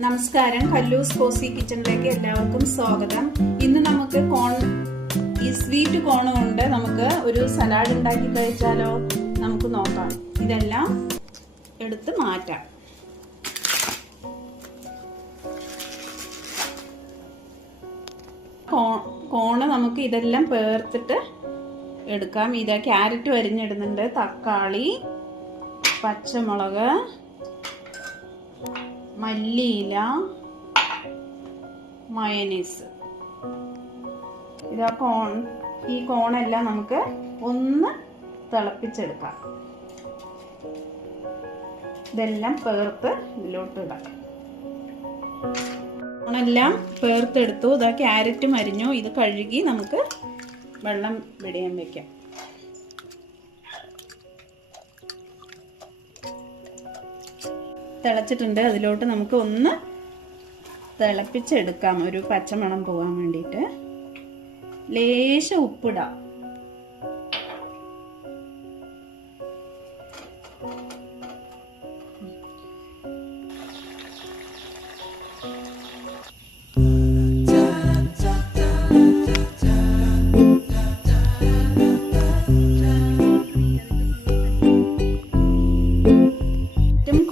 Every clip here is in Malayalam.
നമസ്കാരം, കല്ലൂസ് കോസി കിച്ചണിലേക്ക് എല്ലാവർക്കും സ്വാഗതം. ഇന്ന് നമുക്ക് ഈ സ്വീറ്റ് കോൺ കൊണ്ട് നമുക്ക് ഒരു സലാഡ് ഉണ്ടാക്കി കഴിച്ചാലോ? നമുക്ക് നോക്കാം. ഇതെല്ലാം എടുത്ത് മാറ്റാം. കോണ് നമുക്ക് ഇതെല്ലാം പേർത്തിട്ട് എടുക്കാം. ഇത് ക്യാരറ്റ് അരിഞ്ഞിടുന്നുണ്ട്, തക്കാളി, പച്ചമുളക്, മല്ലിയില, മയനീസ്. ഈ കോണെല്ലാം നമുക്ക് ഒന്ന് തിളപ്പിച്ചെടുക്കാം. ഇതെല്ലാം പേർത്ത് ഇതിലോട്ട് ഇടാം. കോണെല്ലാം പേർത്തെടുത്തു. ക്യാരറ്റും അരിഞ്ഞു. ഇത് കഴുകി നമുക്ക് വെള്ളം വെടിയാൻ വെക്കാം. തിളച്ചിട്ടുണ്ട്. അതിലോട്ട് നമുക്ക് ഒന്ന് തിളപ്പിച്ചെടുക്കാം, ഒരു പച്ചമണം പോകാൻ വേണ്ടിയിട്ട്. ലേശം ഉപ്പിടാം.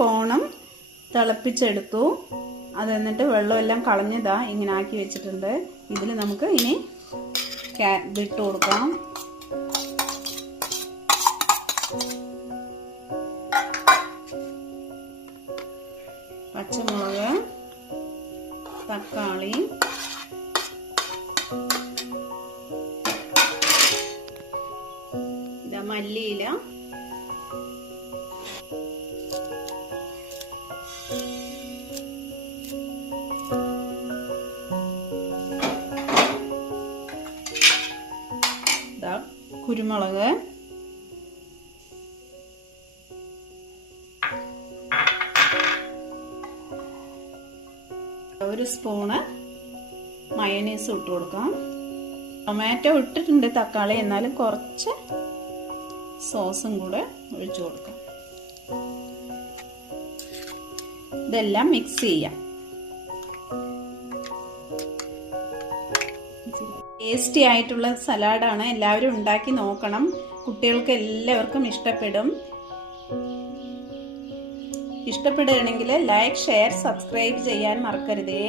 കോണം തിളപ്പിച്ചെടുത്തു. അത് എന്നിട്ട് വെള്ളമെല്ലാം കളഞ്ഞതാ ഇങ്ങനെ ആക്കി വെച്ചിട്ടുണ്ട്. ഇതിൽ നമുക്ക് ഇനി ഇട്ട് കൊടുക്കാം. പച്ചമുളക്, തക്കാളി, മല്ലിയില, കുരുമുളക്, ഒരു സ്പൂണ് മയണീസ് ഇട്ട് കൊടുക്കാം. ടൊമാറ്റോ ഇട്ടിട്ടുണ്ട്, തക്കാളി, എന്നാലും കുറച്ച് സോസും കൂടെ ഒഴിച്ചു കൊടുക്കാം. ഇതെല്ലാം മിക്സ് ചെയ്യാം. ടേസ്റ്റി ആയിട്ടുള്ള സലാഡാണ്. എല്ലാവരും ഉണ്ടാക്കി നോക്കണം. കുട്ടികൾക്ക് എല്ലാവർക്കും ഇഷ്ടപ്പെടും. ഇഷ്ടപ്പെടുകയാണെങ്കിൽ ലൈക്ക്, ഷെയർ, സബ്സ്ക്രൈബ് ചെയ്യാൻ മറക്കരുതേ.